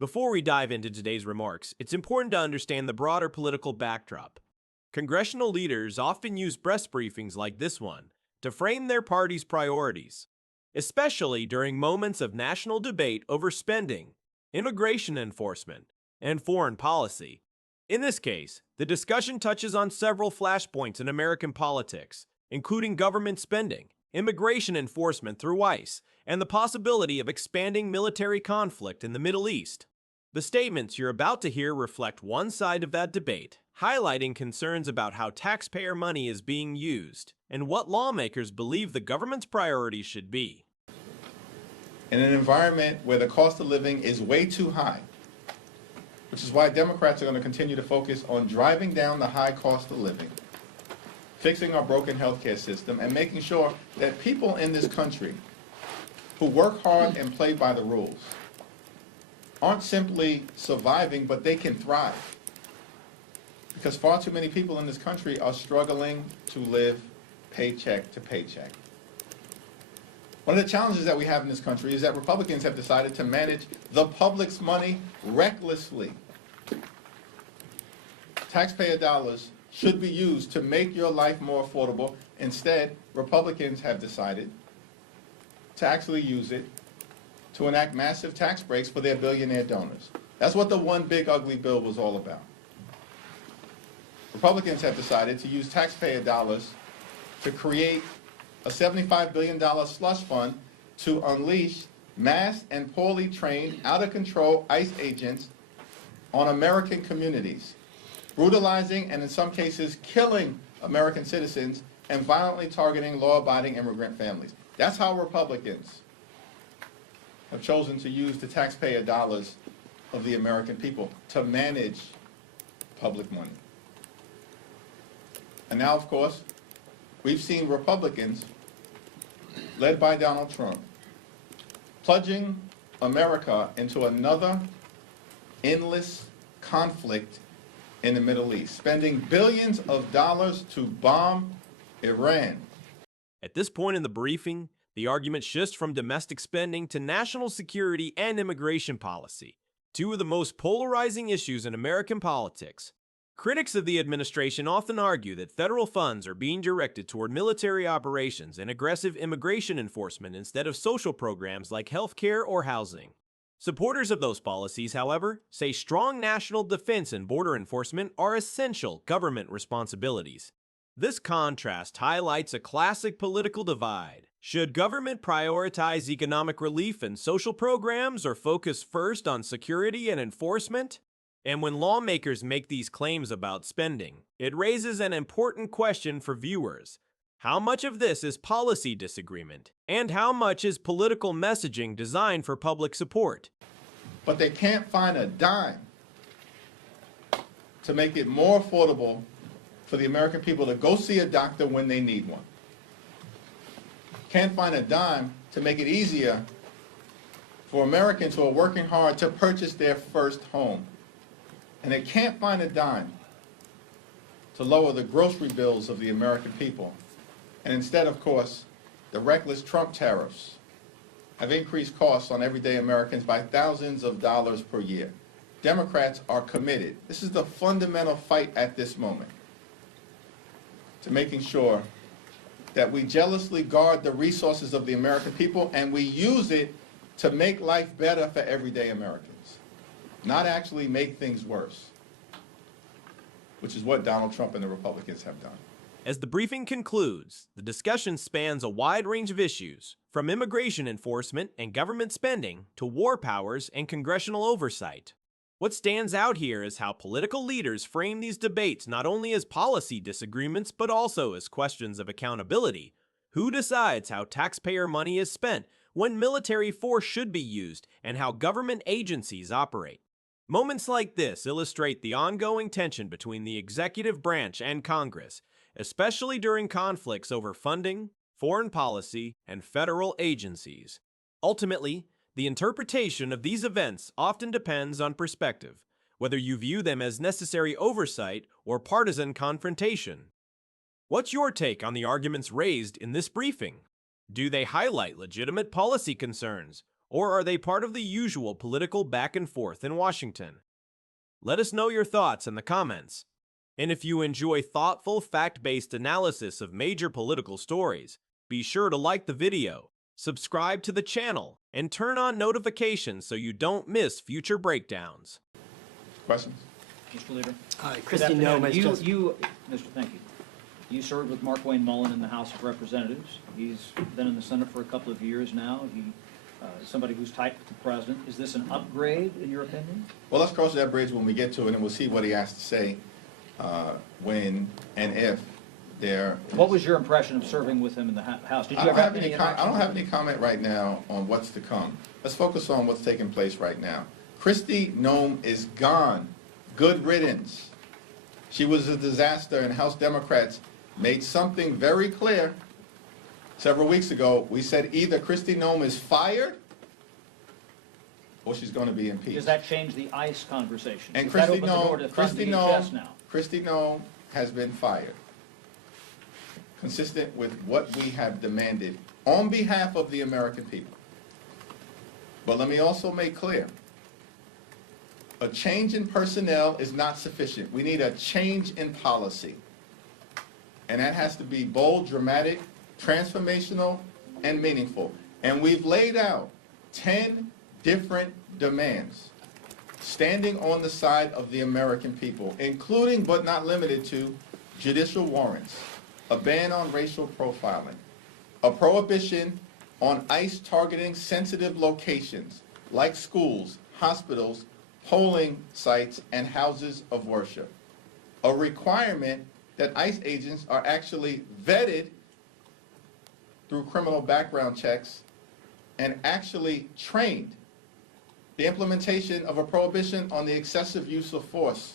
Before we dive into today's remarks, it's important to understand the broader political backdrop. Congressional leaders often use press briefings like this one to frame their party's priorities, especially during moments of national debate over spending, immigration enforcement, and foreign policy. In this case, the discussion touches on several flashpoints in American politics, including government spending, immigration enforcement through ICE, and the possibility of expanding military conflict in the Middle East. The statements you're about to hear reflect one side of that debate, highlighting concerns about how taxpayer money is being used and what lawmakers believe the government's priorities should be. In an environment where the cost of living is way too high, which is why Democrats are going to continue to focus on driving down the high cost of living, fixing our broken healthcare system, and making sure that people in this country who work hard and play by the rules aren't simply surviving, but they can thrive. Because far too many people in this country are struggling to live paycheck to paycheck. One of the challenges that we have in this country is that Republicans have decided to manage the public's money recklessly. Taxpayer dollars should be used to make your life more affordable. Instead, Republicans have decided to actually use it to enact massive tax breaks for their billionaire donors. That's what the one big ugly bill was all about. Republicans have decided to use taxpayer dollars to create a $75 billion slush fund to unleash mass and poorly trained, out-of-control ICE agents on American communities, brutalizing and in some cases killing American citizens and violently targeting law-abiding immigrant families. That's how Republicans have chosen to use the taxpayer dollars of the American people to manage public money. And now, of course, we've seen Republicans, led by Donald Trump, plunging America into another endless conflict in the Middle East, spending billions of dollars to bomb Iran. At this point in the briefing, the argument shifts from domestic spending to national security and immigration policy, two of the most polarizing issues in American politics. Critics of the administration often argue that federal funds are being directed toward military operations and aggressive immigration enforcement instead of social programs like healthcare or housing. Supporters of those policies, however, say strong national defense and border enforcement are essential government responsibilities. This contrast highlights a classic political divide. Should government prioritize economic relief and social programs or focus first on security and enforcement? And when lawmakers make these claims about spending, it raises an important question for viewers. How much of this is policy disagreement, and how much is political messaging designed for public support? But they can't find a dime to make it more affordable for the American people to go see a doctor when they need one. Can't find a dime to make it easier for Americans who are working hard to purchase their first home. And they can't find a dime to lower the grocery bills of the American people. And instead, of course, the reckless Trump tariffs have increased costs on everyday Americans by thousands of dollars per year. Democrats are committed. This is the fundamental fight at this moment, to making sure that we jealously guard the resources of the American people and we use it to make life better for everyday Americans, not actually make things worse, which is what Donald Trump and the Republicans have done. As the briefing concludes, the discussion spans a wide range of issues, from immigration enforcement and government spending to war powers and congressional oversight. What stands out here is how political leaders frame these debates not only as policy disagreements, but also as questions of accountability. Who decides how taxpayer money is spent, when military force should be used, and how government agencies operate? Moments like this illustrate the ongoing tension between the executive branch and Congress, especially during conflicts over funding, foreign policy, and federal agencies. Ultimately, the interpretation of these events often depends on perspective, whether you view them as necessary oversight or partisan confrontation. What's your take on the arguments raised in this briefing? Do they highlight legitimate policy concerns, or are they part of the usual political back and forth in Washington? Let us know your thoughts in the comments. And if you enjoy thoughtful, fact-based analysis of major political stories, be sure to like the video, subscribe to the channel, and turn on notifications so you don't miss future breakdowns. Questions? Mr. Leader. Christy Nome has just... Mr. Thank you. You served with Mark Wayne Mullen in the House of Representatives. He's been in the Senate for a couple of years now. He somebody who's tight with the president. Is this an upgrade, in your opinion? Well, let's cross that bridge when we get to it, and we'll see what he has to say when and if there. What was your impression of serving with him in the House? Did you I don't ever have have any. I don't have any comment right now on what's to come. Let's focus on what's taking place right now. Kristi Noem is gone. Good riddance. She was a disaster, and House Democrats made something very clear. Several weeks ago, we said either Kristi Noem is fired or she's going to be impeached. Does that change the ICE conversation? And Does that Kristi open the door to fund DHS now? Noem has been fired, consistent with what we have demanded on behalf of the American people. But let me also make clear, a change in personnel is not sufficient. We need a change in policy. And that has to be bold, dramatic, transformational, and meaningful. And we've laid out 10 different demands standing on the side of the American people, including but not limited to judicial warrants, a ban on racial profiling, a prohibition on ICE targeting sensitive locations like schools, hospitals, polling sites, and houses of worship, a requirement that ICE agents are actually vetted through criminal background checks and actually trained, the implementation of a prohibition on the excessive use of force,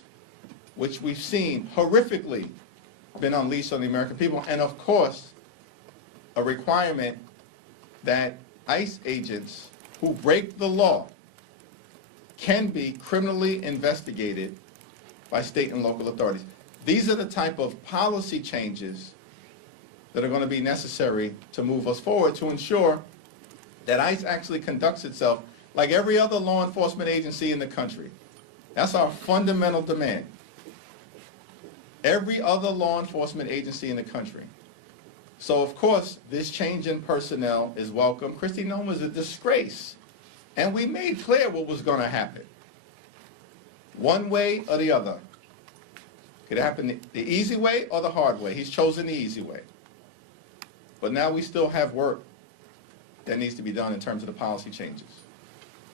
which we've seen horrifically been unleashed on the American people, and of course, a requirement that ICE agents who break the law can be criminally investigated by state and local authorities. These are the type of policy changes that are going to be necessary to move us forward to ensure that ICE actually conducts itself like every other law enforcement agency in the country. That's our fundamental demand. Every other law enforcement agency in the country. So, of course, this change in personnel is welcome. Kristi Noem was a disgrace, and we made clear what was going to happen. One way or the other. Could happen the easy way or the hard way. He's chosen the easy way. But now we still have work that needs to be done in terms of the policy changes.